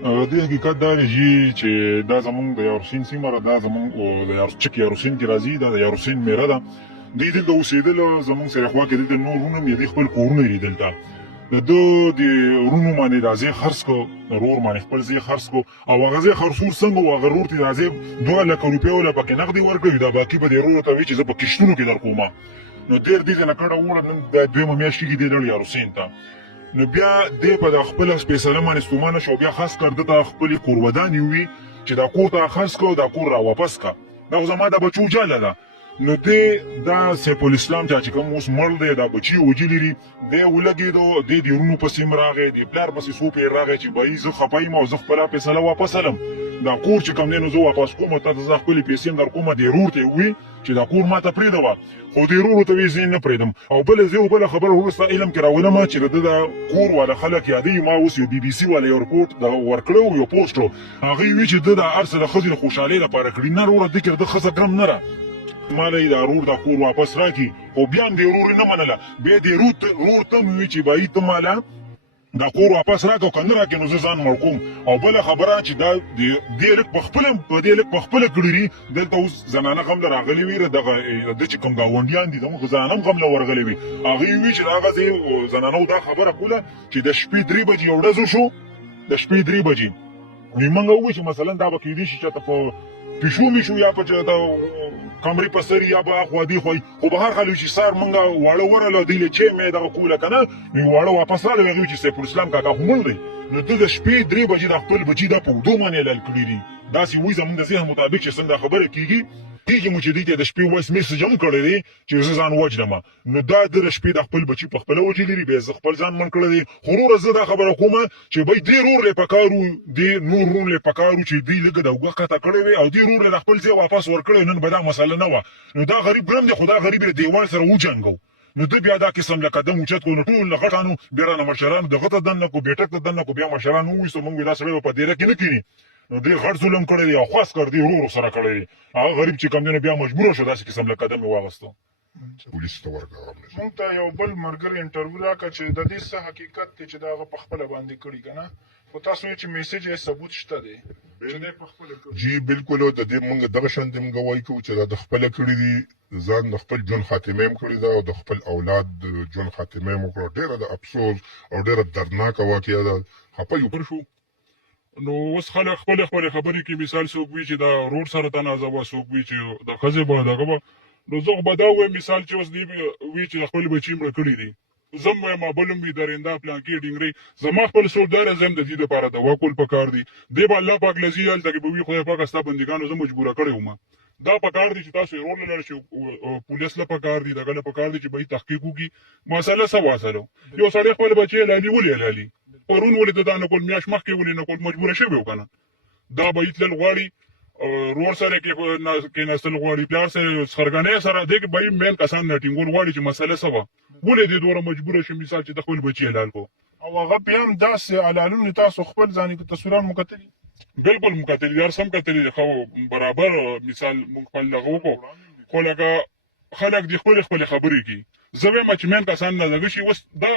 د حقیقت دا دی چې دا زمونږ د یاروسین سیمه ده، دا زمونږ د چک یاروسین کې راځي، دا د یاروسین میره ده. دوی دلته اوسېدل، زمونږ سره خوا کې دلته نور وروڼه مې د خپل کورونه دي دلته. د ده د وروڼو باندې دا ځای خرڅ کړ، ورور باندې خپل ځای خرڅ کړ، او هغه ځای خرڅور څنګه و، هغه ورور ته دا ځای 2 لکه روپۍ وله پکې نغدې ورکړې، دا باقي به دې ورور ته وایي چې زه په کښتونو کې درکومه. نو ډېر دې ځای نه کډه وړه، نن دا دویمه میاشت کېږي دی لاړ یاروسین ته. نو بیا دې په د خپله فیصله باندې ستومانه شو، بیا خاص کر ده ته خپلې کور ودانې ووي چې دا کور ته خرڅ کړه او دا کور را واپس کړه، دا خو زما د بچو جاله ده. نو دې دا سیف الاسلام چې کوم اوس مړ دی، دا بچي وجلي دي، دی ولګېدو، دې د وروڼو پسې هم راغی، د پلار پسې څو پېر راغی چې بهي زه خفه یم او زه خپله فیصله واپس الم، دا کور چې کوم دی نو زه واپس کوم، تا ته زه خپلې پیسې هم درکومه. دې ورور ته یې ووایي چې دا کور ما ته پرېږدوه، خو دې ورور ته وایي زه نه پرېږدم. او بله زه یو بله خبره وروسته علم کې راولمه چې د ده دا کور والا خلک یادوي، ما اوس یو بي بي سي والا یو رپورټ ورکړی و، یو پوسټ و، هغوی وایي چې ده دا هر څه د ښځې د خوشحالۍ لپاره کړي. نه وروره، دې کې د ښځه ګرم نه ده، ماله یې دا ورور دا کور واپس راکړي، خو بیا هم دې ورور یې نه منله. بیا دې ورور ته مې وایي چې بهي ته ماله دا کور واپس راکړه، او که نه راکړې نو زه ځان مړ کوم. او بله خبره چې دا دې لږ پخپله کړي دي، دلته اوس زنانه غم له راغلې وي، دغه ده چې کوم ګاونډیان دي زموږ زنانه هم غم له ورغلې وي، هغوی وایي چې د هغه ځای زنانو دا خبره کوله چې د شپې 3 بجې یو ډزو شو، د شپې 3 بجې نو موږ ووایو چې مثلا دا به کېدای شي چېرته په پیشو میشو یا په کمرې په سر یا به اخوا دې خوا، خو به هر حال وي چې سهار موږ واړه ورغله، دوی له چې مې دغه کوله که نه، نو واړه واپس راغلل، هغې وایي چې سیف الاسلام کاکا خو مړ دی. نو ده د شپې 3 بجې د خپل بچي دا په اوږدو باندې حلال کړي دي. داسې وایي زموږ د ذهن مطابق چې څنګه خبرې کېږي مو چې دوی ته د شپې وایس میسج هم کړی دی چې زه ځان وجنمه. نو دا د شپې د خپل بچي په خپله وجلي دي، بیا زه خپل ځان مړ کړی دی. خو وروره زه دا خبره کومه چې بی دې ورور له پکار و، دې نور ورور له پکار و چې دوی لږه د اوږه قطع کړی وی او دې ورور له خپل ځای واپس ورکړی، نن به دا مسله نه وه. نو دا غریب ګرم دی، خو دا غریب یې دیوال سره وجنګو. نو ده بیا دا قسم له قدم اوچت کړو، نو ټول له غټانو بیا رانه مشرانو دغه ته دننه کړو، بیټک ته دننه کړو، بیا مشرانو وویستو، موږ دا سړی به په دیره کې نه کښېني. نو دې غټ ظلم کړی دی او خاص کر دې ورور سره کړی دی. هغه غریب چې کوم دی نو بیا مجبوره شو داسې قسم له قدم یې واغېستو. پولیس ته ورکړه. مونږ ته یو بل ملګري انټرویو راکړه چې د دې څه حقیقت دی چې دا هغه په خپله باندې کړي که نه، خو تاسو وایئ چې میسج یې ثبوت شته دی چې دی په خپله کړي. جی بالکل، د دې موږ دغه شان دې موږ وایو کوو چې دا د خپله کړي دي، ځان د خپل ژوند خاتمه یې هم کړې ده او د خپل اولاد د ژوند خاتمه یې هم وکړه. ډېره د افسوس او ډېره دردناکه واقعه ده. خفه یو شو. نو اوس خلک خپلې خبرې کې مثال څوک وایي چې دا روډ سره تنازع وه، څوک وایي چې د ښځې به دغه به، نو زه خو به دا ووایم مثال چې اوس دوی وایي چې د خپل بچي مړه کړي دي، زه هم وایم بل هم وي درنده پلانکې ډینګرۍ، زما خپل سوچ دا دی زه هم د دې دپاره دوا کول پکار دي. دې به الله پاک لذي هلته کې به وي خدای پاکه ستا بندګانو زه مجبوره کړی وم. دا پکار دي چې تاسو یې رول نه لرئ چې پولیس له پکار دي، دغه له پکار دي چې به تحقیق وکړي. مسله څه واصله یو سړی خپل بچی حلالي ولې حلالي، پرون ولې د دا نه کول، میاشت مخکې ولې نه کول، مجبوره شوی و که نه. دا به یې تلل غواړي، رور سره کېناستل غواړي، پلار سره خرګنۍ سره، دې کې به یې مین کسان راټینګول غواړي چې مسله څه وه، ولې دې دومره مجبوره شي مثال چې د خپل بچي حلال کړو. او هغه بیا هم داسې حلالونه تاسو خپل ځاني تصویران مو کتلي؟ بالکل مو کتلي دي، هر څه هم کتلي دي، خو برابر مثال موږ خپل دغه وکړو. خو لکه خلک دې خپلې خبرې کوي، زه وایم چې مین کسان نه دغه شي. اوس دا